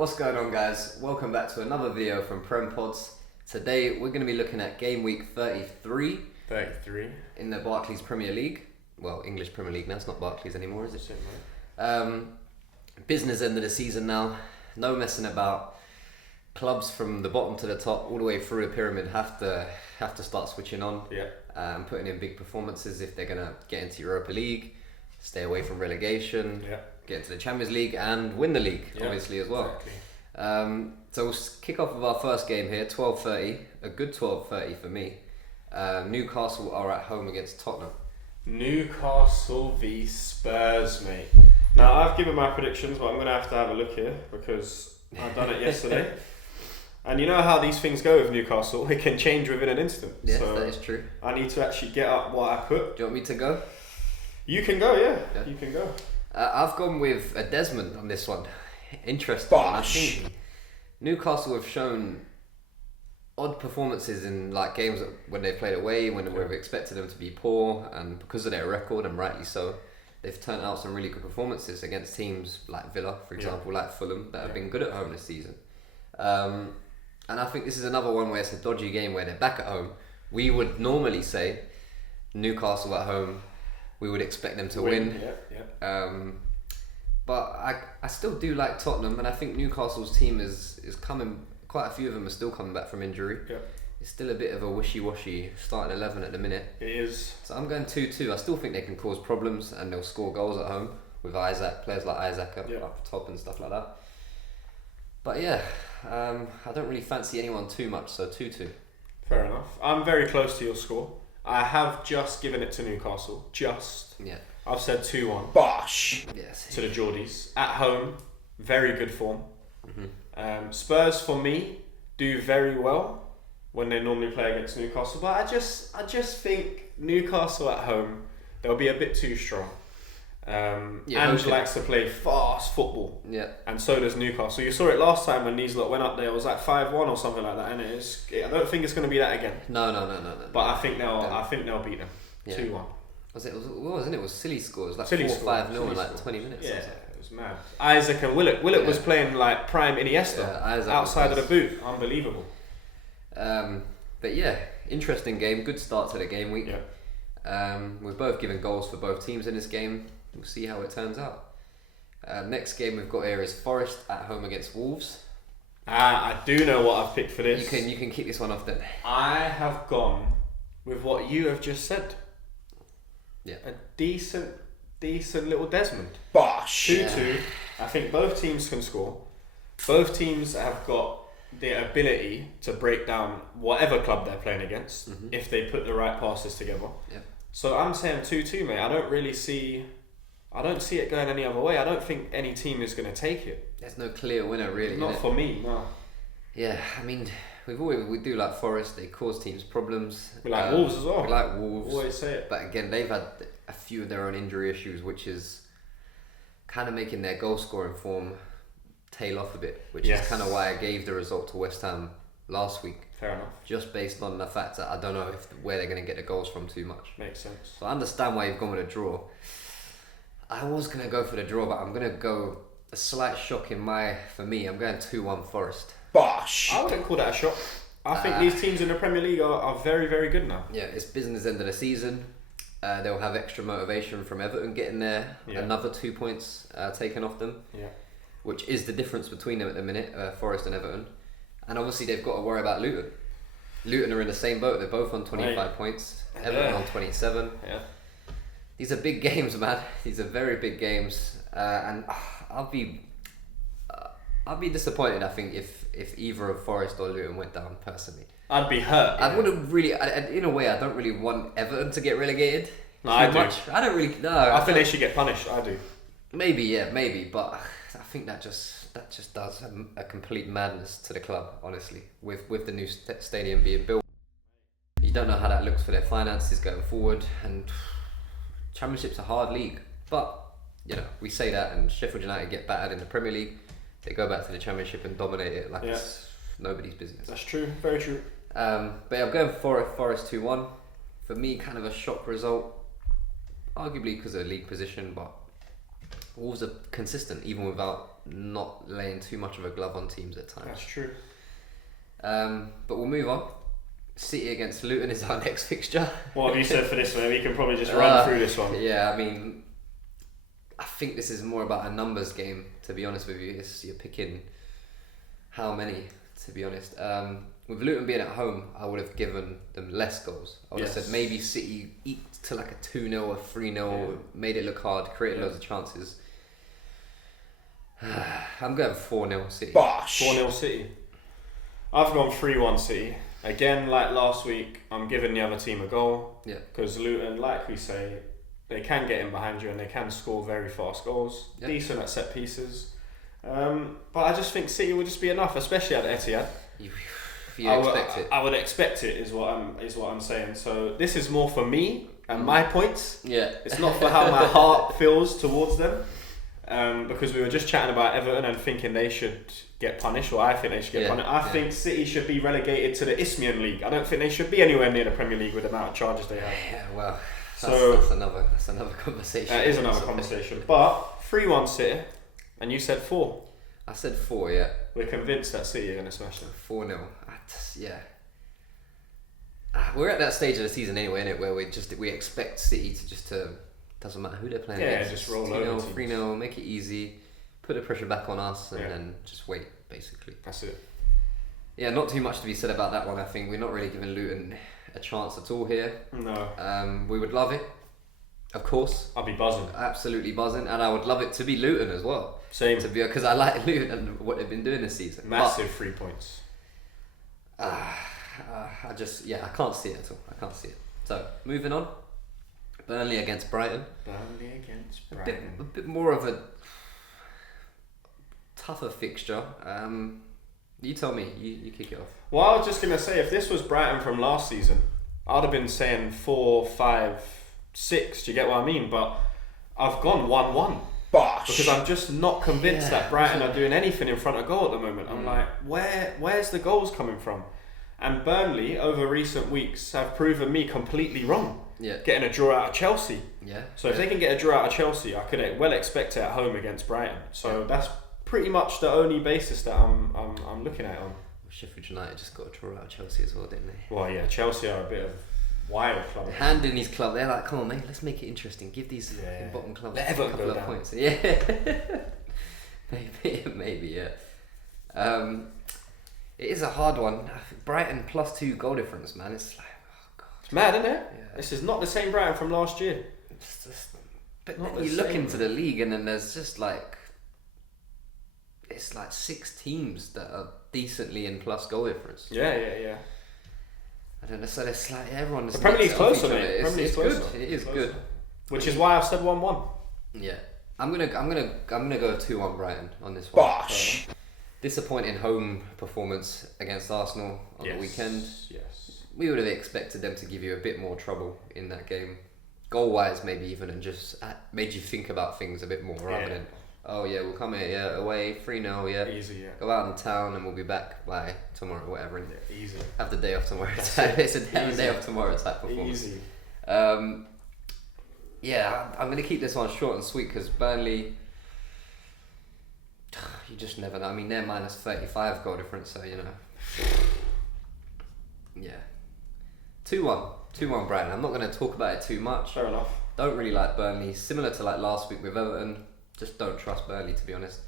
What's going on, guys? Welcome back to another video from PremPods. Today we're going to be looking at game week 33 in the Barclays Premier League. Well, English Premier League now, it's not Barclays anymore, is it? Business end of the season now, no messing about. Clubs from the bottom to the top, all the way through the pyramid, have to start switching on and putting in big performances if they're going to get into Europa League, stay away from relegation, get into the Champions League and win the league, obviously, as well. Exactly. So we'll kick off with our first game here, 12:30, a good 12:30 for me. Newcastle are at home against Tottenham. Newcastle v Spurs, mate. Now, I've given my predictions, but I'm going to have a look here because I've done it yesterday. And you know how these things go with Newcastle, it can change within an instant. Yes, so that is true. I need to actually get up what I put. Do you want me to go? You can go, yeah. You can go. I've gone with a Desmond on this one. Interesting. I think Newcastle have shown odd performances in like games when they played away, when we've expected them to be poor, and because of their record, and rightly so, they've turned out some really good performances against teams like Villa, for example, like Fulham, that have been good at home this season. And I think this is another one where it's a dodgy game where they're back at home. We would normally say Newcastle at home, we would expect them to win. But I still do like Tottenham, and I think Newcastle's team is coming, quite a few of them are still coming back from injury. It's still a bit of a wishy-washy starting 11 at the minute. It is. So I'm going 2-2. I still think they can cause problems and they'll score goals at home with players like Isaac up top and stuff like that. But yeah, I don't really fancy anyone too much, so 2-2. Fair enough. I'm very close to your score. I have just given it to Newcastle. I've said 2-1. Bosh! Yes. To the Geordies. At home, very good form. Spurs, for me, do very well when they normally play against Newcastle. But I just think Newcastle at home, they'll be a bit too strong. Ange likes to play fast football, and so does Newcastle. You saw it last time when these lot went up there. It was like 5-1 or something like that, and I don't think it's going to be that again. No. But I think they'll beat them 2-1. It was silly scores, like 4-5-0 in like 20 minutes. Yeah, it was mad. Isaac and Willock was playing like prime Iniesta outside of the boot. Unbelievable. But yeah, interesting game. Good start to the game week. We've both given goals for both teams in this game. We'll see how it turns out. Next game we've got here is Forest at home against Wolves. I do know what I've picked for this. You can kick this one off then. I have gone with what you have just said. A decent little Desmond. Bosh! 2-2. I think both teams can score. Both teams have got the ability to break down whatever club they're playing against if they put the right passes together. So I'm saying 2-2, mate. I don't see it going any other way. I don't think any team is going to take it. There's no clear winner, really. Not for me, no. Yeah, I mean, we do like Forest. They cause teams problems. We like Wolves as well. We like Wolves. Always say it. But again, they've had a few of their own injury issues, which is kind of making their goal scoring form tail off a bit, which is kind of why I gave the result to West Ham last week. Fair enough. Just based on the fact that I don't know where they're going to get the goals from too much. Makes sense. So I understand why you've gone with a draw. I was going to go for the draw, but I'm going to go a slight shock for me. I'm going 2-1 Forest. Bosh! I wouldn't call that a shock. I think these teams in the Premier League are very, very good now. Yeah, it's business end of the season. They'll have extra motivation from Everton getting there. Another 2 points taken off them. Which is the difference between them at the minute, Forest and Everton. And obviously they've got to worry about Luton. Luton are in the same boat. They're both on 25 points. Everton on 27. These are big games, man. These are very big games, and I'll be disappointed. I think if either of Forest or Luton went down. Personally, I'd be hurt. I wouldn't really. In a way, I don't really want Everton to get relegated. No, I don't really. No, I think they should get punished. I do. Maybe, but I think that just does a complete madness to the club. Honestly, with the new stadium being built, you don't know how that looks for their finances going forward, and Championship's a hard league, but we say that, and Sheffield United get battered in the Premier League. They go back to the Championship and dominate it like it's nobody's business. That's true, very true. But yeah, I'm going for Forest 2-1. For me, kind of a shock result, arguably because of league position, but Wolves are consistent, even without not laying too much of a glove on teams at times. That's true. But we'll move on. City against Luton is our next fixture. What have you said for this one? We can probably just run through this one. Yeah, I mean, I think this is more about a numbers game, to be honest with you. You're picking how many, to be honest. With Luton being at home, I would have given them less goals. I would have said maybe City eat to like a 2-0 or 3-0, made it look hard, created loads of chances. I'm going 4-0 City. Bosh! 4-0 City. I've gone 3-1 City. Again, like last week, I'm giving the other team a goal. Yeah. Because Luton, like we say, they can get in behind you and they can score very fast goals. Yep. Decent at set pieces. But I just think City will just be enough, especially at the Etihad. You expect it. I would expect it, is what I'm saying. So this is more for me and my points. Yeah. It's not for how my heart feels towards them. Because we were just chatting about Everton and thinking they should get punished, or I think they should get punished. I think City should be relegated to the Isthmian League. I don't think they should be anywhere near the Premier League with the amount of charges they have. Yeah, well, that's another conversation. That is another conversation. But 3-1 City, and you said 4. I said 4, yeah. We're convinced that City are going to smash them. 4-0. Yeah. We're at that stage of the season anyway, innit, where we expect City to doesn't matter who they're playing against. Just roll over. 3-0, make it easy, put the pressure back on us, and then just wait, basically. That's it. Yeah, not too much to be said about that one. I think we're not really giving Luton a chance at all here. No. We would love it, of course. I'd be buzzing. Absolutely buzzing, and I would love it to be Luton as well. Same. Because I like Luton and what they've been doing this season. Massive 3 points. I can't see it at all. I can't see it. So, moving on. Burnley against Brighton. A bit more of a tougher fixture. You tell me. You kick it off. Well, I was just going to say, if this was Brighton from last season, I'd have been saying 4, 5, 6. Do you get what I mean? But I've gone 1-1. Bosh. Because I'm just not convinced that Brighton are doing anything in front of goal at the moment. I'm like, where's the goals coming from? And Burnley, over recent weeks, have proven me completely wrong. Yeah. Getting a draw out of Chelsea. Yeah. So if they can get a draw out of Chelsea, I could well expect it at home against Brighton. So that's pretty much the only basis that I'm looking at on. Sheffield United just got a draw out of Chelsea as well, didn't they? Well, yeah, Chelsea are a bit of wild club. Hand in his club, they're like, come on, mate, let's make it interesting. Give these bottom clubs a couple of points. Yeah. maybe, yeah. It is a hard one. Brighton +2 goal difference, man. It's like, oh god. It's mad, isn't it? Yeah. This is not the same Brighton from last year. It's just, but then you look into the league and then there's just like, it's like 6 teams that are decently in plus goal difference. Yeah. I don't know, so it's like everyone is... The Premier League's closer, mate. It's good. It is good. Which is why I've said 1-1. Yeah. I'm gonna go 2-1 Brighton on this one. Bosh. Disappointing home performance against Arsenal on the weekend. Yes. We would have expected them to give you a bit more trouble in that game. Goal-wise, maybe even, and just made you think about things a bit more rather than, oh yeah, we'll come here, away, 3-0, Easy, go out in town and we'll be back by tomorrow, whatever. And easy. Have the day off tomorrow. It's a day off tomorrow type performance. Easy. I'm going to keep this one short and sweet because Burnley, you just never know. I mean, they're -35 goal difference, so you know. Yeah. 2-1 Brighton. I'm not going to talk about it too much. Fair enough. Don't really like Burnley. Similar to like last week with Everton, just don't trust Burnley, to be honest.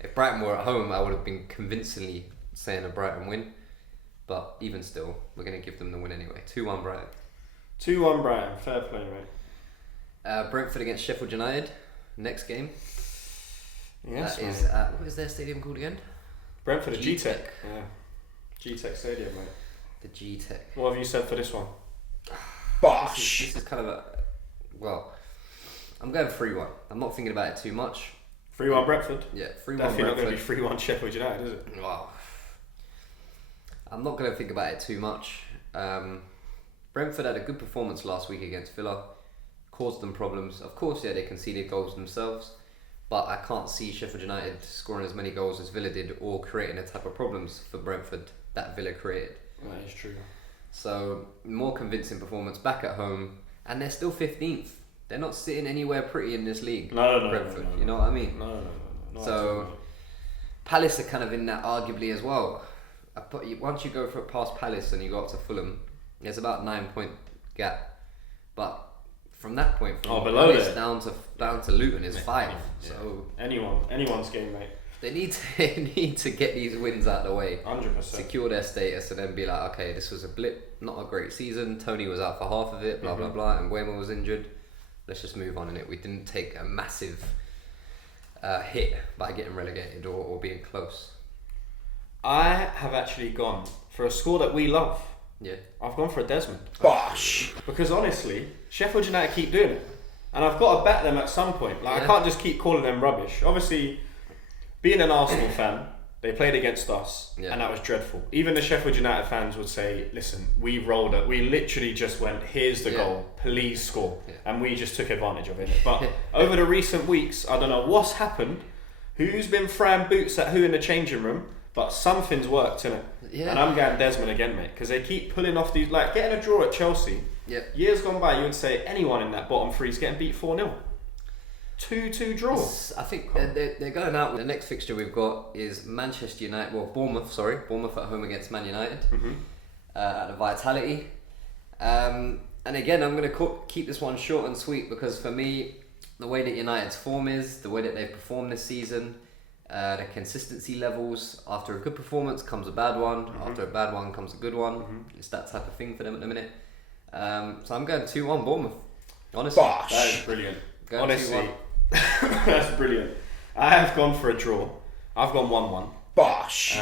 If Brighton were at home, I would have been convincingly saying a Brighton win. But even still, we're going to give them the win anyway. 2-1 Brighton. 2-1 Brighton. Fair play, mate. Brentford against Sheffield United. Next game. Yes, that is at, what is their stadium called again? Brentford, the G-Tech. Yeah. G-Tech Stadium, mate. The G-Tech. What have you said for this one? Bosh. This is kind of a... Well, I'm going 3-1. I'm not thinking about it too much. 3-1 Brentford? Yeah, 3-1 Definitely Brentford. not going to be 3-1 Sheffield United, is it? Well, I'm not going to think about it too much. Brentford had a good performance last week against Villa. Caused them problems. Of course, they conceded goals themselves. But I can't see Sheffield United scoring as many goals as Villa did or creating the type of problems for Brentford that Villa created. That is true. So, more convincing performance back at home. And they're still 15th. They're not sitting anywhere pretty in this league. No. You know what I mean? No. So Palace are kind of in that arguably as well. Once you go past Palace and you go up to Fulham, there's about 9-point gap. But from that point, from Palace down to Luton is 5. Yeah. So anyone's game, mate. They need to get these wins out of the way. 100%. Secure their status and then be like, okay, this was a blip, not a great season. Tony was out for half of it, blah blah blah, and Guemo was injured. Let's just move on in it. We didn't take a massive hit by getting relegated or being close. I have actually gone for a score that we love. Yeah. I've gone for a Desmond. Bosh! Because honestly, Sheffield United keep doing it. And I've got to back them at some point. I can't just keep calling them rubbish. Obviously, being an Arsenal fan, they played against us and that was dreadful. Even the Sheffield United fans would say, listen, we rolled it. We literally just went, here's the goal, please score. Yeah. And we just took advantage of it. But over the recent weeks, I don't know what's happened, who's been throwing boots at who in the changing room, but something's worked, innit? Yeah. And I'm going Desmond again, mate, because they keep pulling off these, like getting a draw at Chelsea. Yeah. Years gone by, you would say anyone in that bottom three is getting beat 4-0. 2-2 draw. I think they're going out. The next fixture we've got is Manchester United. Well, Bournemouth at home against Man United at the Vitality. And again, I'm going to keep this one short and sweet because for me, the way that United's form is, the way that they've performed this season, the consistency levels. After a good performance comes a bad one. After a bad one comes a good one. It's that type of thing for them at the minute. So I'm going 2-1 Bournemouth. Honestly, Bosh. That is brilliant. Honestly. That's brilliant. I have gone for a draw. I've gone 1-1. Bosh.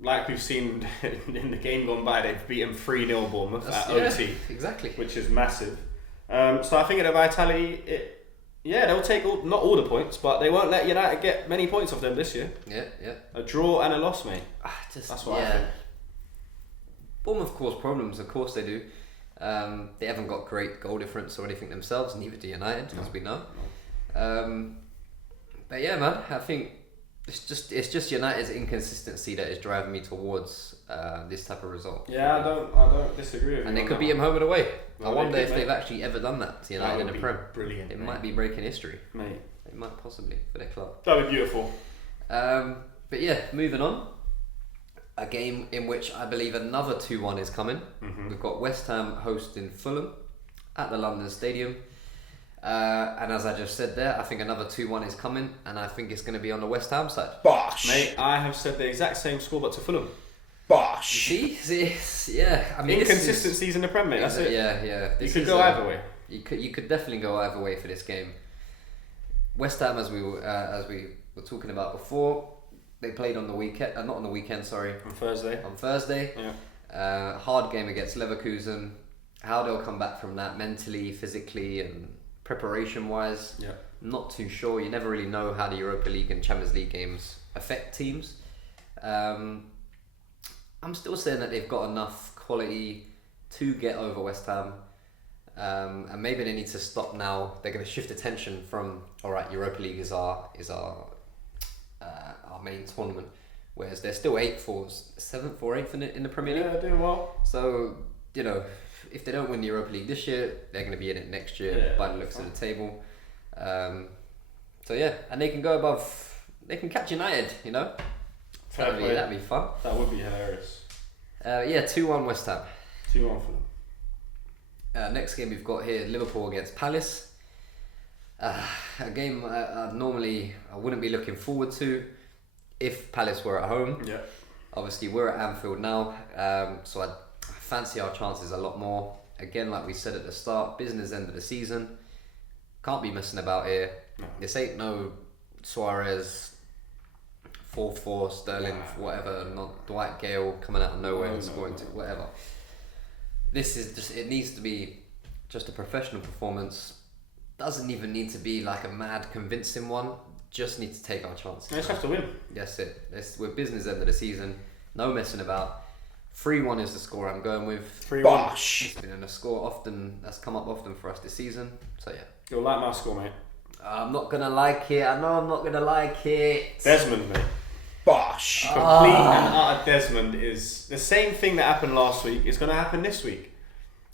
Like we've seen in the game gone by, they've beaten 3-0 Bournemouth at OT. Exactly. Which is massive. So I think at the Vitality, they'll take not all the points, but they won't let United get many points off them this year. Yeah. A draw and a loss, mate. That's what I think. Bournemouth cause problems, of course they do. They haven't got great goal difference or anything themselves, neither do United, as we know. But yeah, man, I think it's just United's inconsistency that is driving me towards this type of result. Yeah, I don't disagree with you. And they could beat them home and away. I wonder if they've actually ever done that to United in the Prem. Brilliant. It might be breaking history, mate. It might possibly for their club. That'd be beautiful. But yeah, moving on. A game in which I believe another 2-1 is coming. We've got West Ham hosting Fulham at the London Stadium. And as I just said there, I think another 2-1 is coming, and I think it's going to be on the West Ham side. Bosh! Mate, I have said the exact same score, but to Fulham. Bosh! See, yeah. I mean, inconsistencies in the Prem, mate. That's it. Yeah. You could go either way. You could definitely go either way for this game. West Ham, as we were talking about before, they played on the weekend. Not on the weekend, sorry. On Thursday. On Thursday. Yeah. Hard game against Leverkusen. How they'll come back from that mentally, physically, and preparation-wise, not too sure. You never really know how the Europa League and Champions League games affect teams. I'm still saying that they've got enough quality to get over West Ham, and maybe they need to stop now. They're going to shift attention from Europa League is our main tournament, whereas they're still 7th or 8th in the Premier League. Yeah, they're doing well. So if they don't win the Europa League this year, they're going to be in it next year by the looks of the table. And they can go above. They can catch United. That'd be fun. That would be hilarious. 2-1 West Ham. 2-1 for them. Next game we've got here, Liverpool against Palace. A game I wouldn't be looking forward to if Palace were at home. Yeah. Obviously, we're at Anfield now, so I fancy our chances a lot more. Again, like we said at the start, business end of the season. Can't be messing about here. No. This ain't no Suarez, 4-4, Sterling, whatever, not Dwight Gale coming out of nowhere and scoring whatever. This is just, it needs to be just a professional performance. Doesn't even need to be like a mad convincing one. Just need to take our chances. You just have to win. That's it. We're business end of the season. No messing about. 3-1 is the score I'm going with. 3-1. Bosh! It's been a score that's come up often for us this season. So yeah. You'll like my score, mate. I'm not gonna like it. I know I'm not gonna like it. Desmond, mate. Bosh! Complete and utter Desmond is the same thing that happened last week is going to happen this week.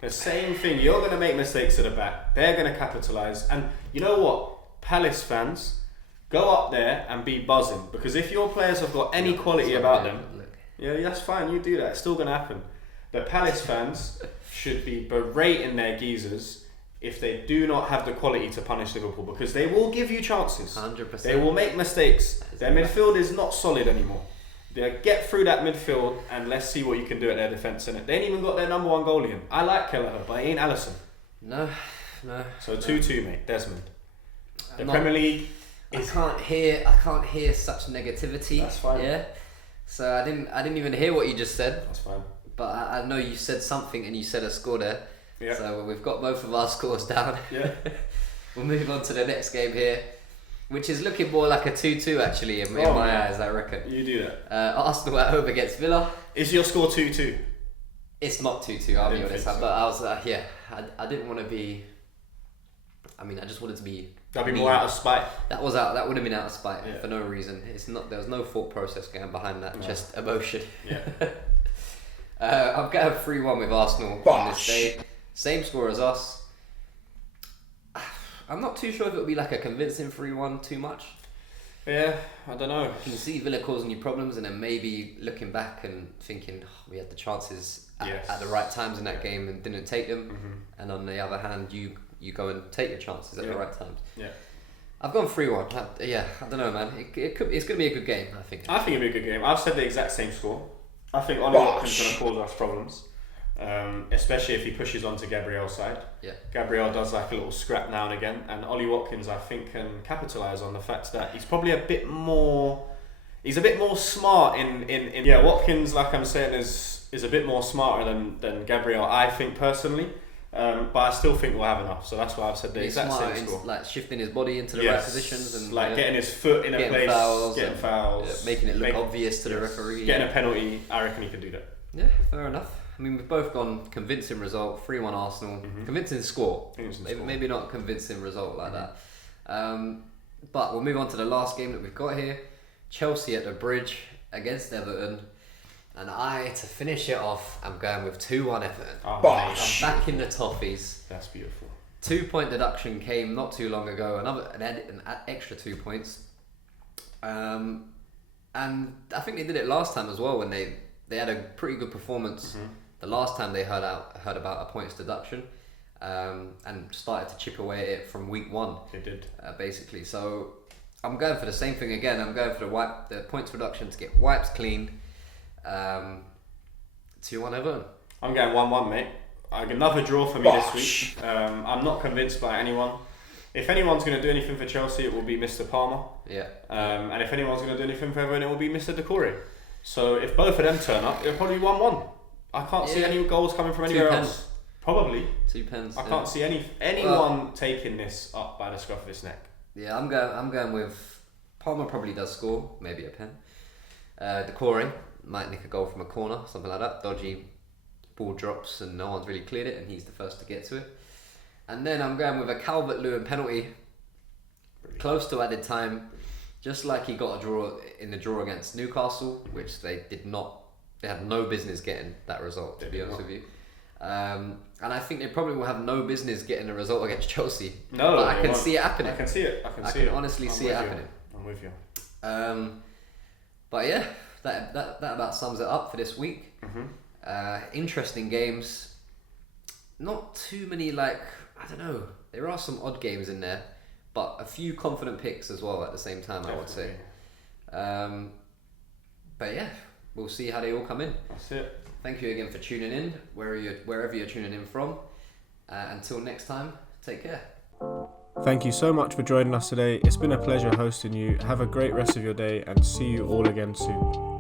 The same thing. You're going to make mistakes at the back. They're going to capitalise. And you know what? Palace fans, go up there and be buzzing. Because if your players have got any quality about them, yeah, that's fine. You do that. It's still going to happen. The Palace fans should be berating their geezers if they do not have the quality to punish Liverpool. Because they will give you chances. 100%. They will make mistakes. Their midfield is not solid anymore. They get through that midfield and let's see what you can do at their defence in it. They ain't even got their number one goalie in. I like Kelleher, but he ain't Alisson. No. So 2-2, mate. Desmond. The Premier League is... I can't hear such negativity. That's fine. Yeah. So I didn't even hear what you just said. That's fine. But I know you said something and you said a score there. Yeah. So we've got both of our scores down. Yeah. We'll move on to the next game here, which is looking more like a 2-2 actually in my eyes, I reckon. You do that. Arsenal at home against Villa. Is your score 2-2? It's not 2-2, I'll be honest. But I was, I didn't want to be... I mean, I just wanted to be... That'd be more out of spite. That would have been out of spite for no reason. There was no thought process going behind that, just emotion. Yeah. I'm going to have 3-1 with Arsenal on this day. Same score as us. I'm not too sure if it'll be like a convincing 3-1 too much. Yeah, I don't know. You can see Villa causing you problems and then maybe looking back and thinking we had the chances at the right times in that game and didn't take them. Mm-hmm. And on the other hand, you go and take your chances at the right times. Yeah. I've gone 3-1. I don't know, man. It's going to be a good game, I think. I think it'll be a good game. I've said the exact same score. I think Ollie Watkins is going to cause us problems. Especially if he pushes onto Gabriel's side. Yeah. Gabriel does like a little scrap now and again, and Ollie Watkins I think can capitalise on the fact that he's probably a bit more smart in Watkins, like I'm saying, is a bit more smarter than Gabriel, I think personally. But I still think we'll have enough, so that's why I've said the exact same score. Like shifting his body into the right positions and like getting his foot in a place, getting fouls, making it look obvious to the referee, getting a penalty. I reckon he can do that. Yeah, fair enough. I mean, we've both gone convincing result, 3-1 Arsenal, convincing score. Maybe not convincing result like that. But we'll move on to the last game that we've got here. Chelsea at the Bridge against Everton. And to finish it off, I'm going with 2-1 Everton. I'm back in the Toffees. That's beautiful. 2-point deduction came not too long ago, an extra 2 points. And I think they did it last time as well when they had a pretty good performance. The last time they heard about a points deduction, and started to chip away at it from week 1. They did. Basically. So I'm going for the same thing again. I'm going for the points reduction to get wipes clean. 2-1 Everton. I'm going 1-1, mate. Another draw for me this week. I'm not convinced by anyone. If anyone's going to do anything for Chelsea, it will be Mr. Palmer. Yeah. And if anyone's going to do anything for Everton, it will be Mr. Decore. So if both of them turn up, it'll probably be 1-1. I can't see any goals coming from anywhere else. Probably. 2 pens. I can't see anyone taking this up by the scruff of his neck. Yeah, I'm going with Palmer. Probably does score, maybe a pen. Decore might nick a goal from a corner, something like that. Dodgy ball drops and no one's really cleared it and he's the first to get to it. And then I'm going with a Calvert-Lewin penalty, close to added time, just like he got a draw in the draw against Newcastle, which they had no business getting that result, to be honest with you. And I think they probably will have no business getting a result against Chelsea. No, but I can see it happening. I can see it. I can honestly see it happening. I'm with you. But yeah, that about sums it up for this week. Interesting games. Not too many, I don't know. There are some odd games in there, but a few confident picks as well at the same time, I would say. But yeah, we'll see how they all come in. That's it. Thank you again for tuning in, wherever you're tuning in from. Until next time, take care. Thank you so much for joining us today. It's been a pleasure hosting you. Have a great rest of your day and see you all again soon.